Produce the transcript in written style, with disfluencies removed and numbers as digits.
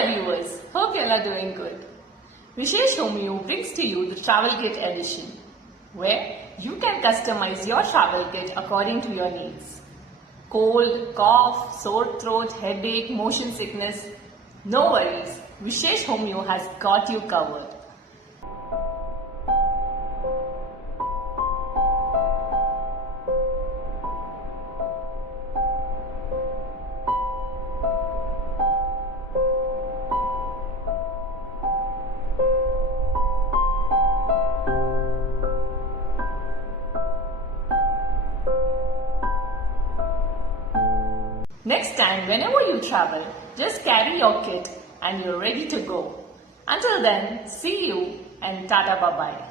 my viewers, hope you all are doing good. Vishesh Homeo brings to you the Travel Kit edition, where you can customize your travel kit according to your needs. Cold, cough, sore throat, headache, motion sickness, no worries, Vishesh Homeo has got you covered. Next time, whenever you travel, just carry your kit and you're ready to go. Until then, see you and tata bye-bye.